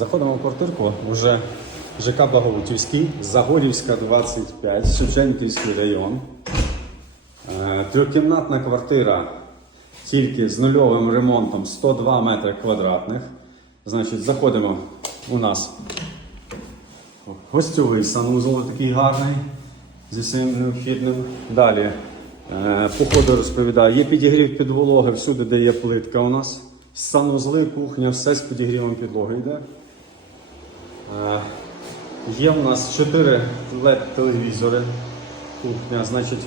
заходимо в квартирку, вже ЖК Благовутівський, Загорівська 25, Шевченківський район. Е, Трьохкімнатна квартира тільки з нульовим ремонтом 102 метри квадратних. Значить, заходимо у нас гостьовий санузол такий гарний зі своїм необхідним. Далі, е, по ходу розповідаю, є підігрів підвологи всюди, де є плитка у нас. Санузли, кухня, все з підігрівом підлоги йде. Е, Є у нас 4 LED телевізори. Кухня, значить,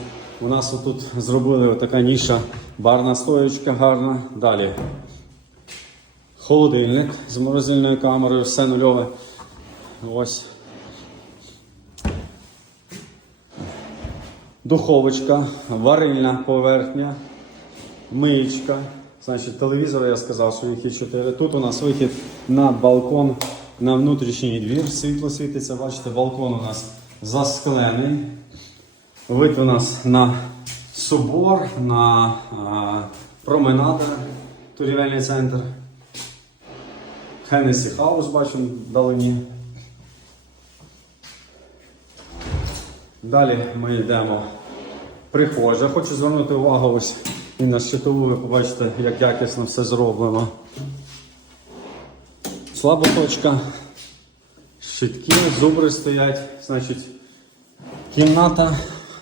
у нас отут зробили така ніша, барна стоєчка гарна. Далі холодильник з морозильною камерою, все нульове. Ось. Духовочка, варильна поверхня, миєчка. Значить, телевізори я сказав, що їх є 4. Тут у нас вихід на балкон на внутрішній двір. Світло світиться, бачите, балкон у нас засклений. Вид у нас на собор, на променади, торгівельний центр. Хеннесі Хаус бачимо вдалині. Далі ми йдемо прихожа. Хочу звернути увагу ось і на щитову, ви побачите, як якісно все зроблено. Слаба точка, щитки, зубри стоять. Значить, кімната.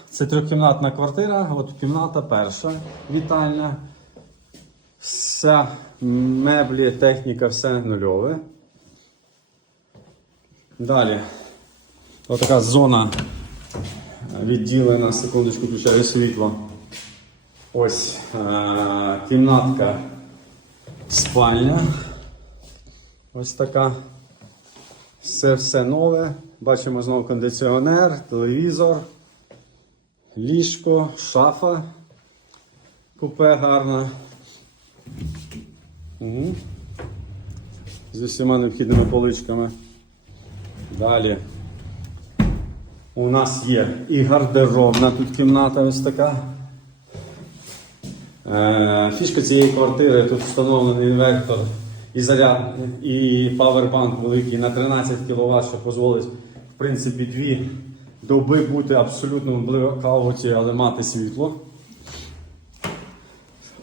Це трьохкімнатна квартира, от кімната перша, вітальня. Вся меблі, техніка, все нульове. Далі. Отака зона відділена, секундочку, включаю світло. Ось е- кімнатка спальня. Ось така. Все все нове. Бачимо знову кондиціонер, телевізор, ліжко, шафа. Купе гарна. Угу. З усіма необхідними поличками. Далі. У нас є і гардеробна тут кімната ось така. Е, Фішка цієї квартири тут встановлений інвертор і заряд, і павербанк великий на 13 кВт, що дозволить в принципі дві доби бути абсолютно в блекауті, але мати світло.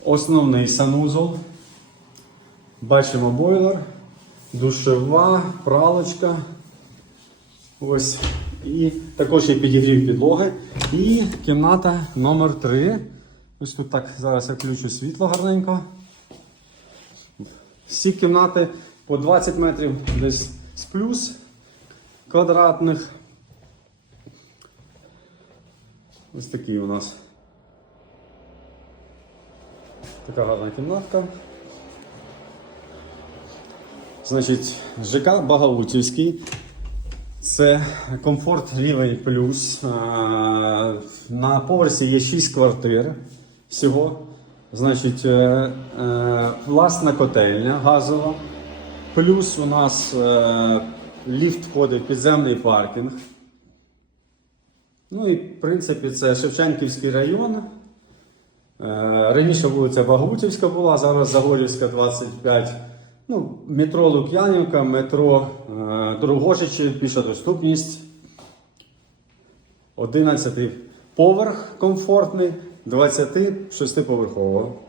Основний санузол. Бачимо бойлер, душева, пралочка. Ось. І також є підігрів підлоги. І кімната номер 3 Ось тут так зараз я включу світло гарненько. Всі кімнати по 20 метрів десь з плюс квадратних. Ось такий у нас. Така гарна кімнатка. Значить, ЖК Багаутівський. Це комфорт рівень плюс. На поверсі є 6 квартир всього. Значить, е, е, власна котельня газова. Плюс у нас е, ліфт входить в підземний паркінг. Ну і в принципі це Шевченківський район. Раніше вулиця Багутівська була, зараз Загорівська 25. Ну, метро Лук'янівка, метро Дорогожичі, піша доступність. 11 поверх комфортний, 26 поверхово.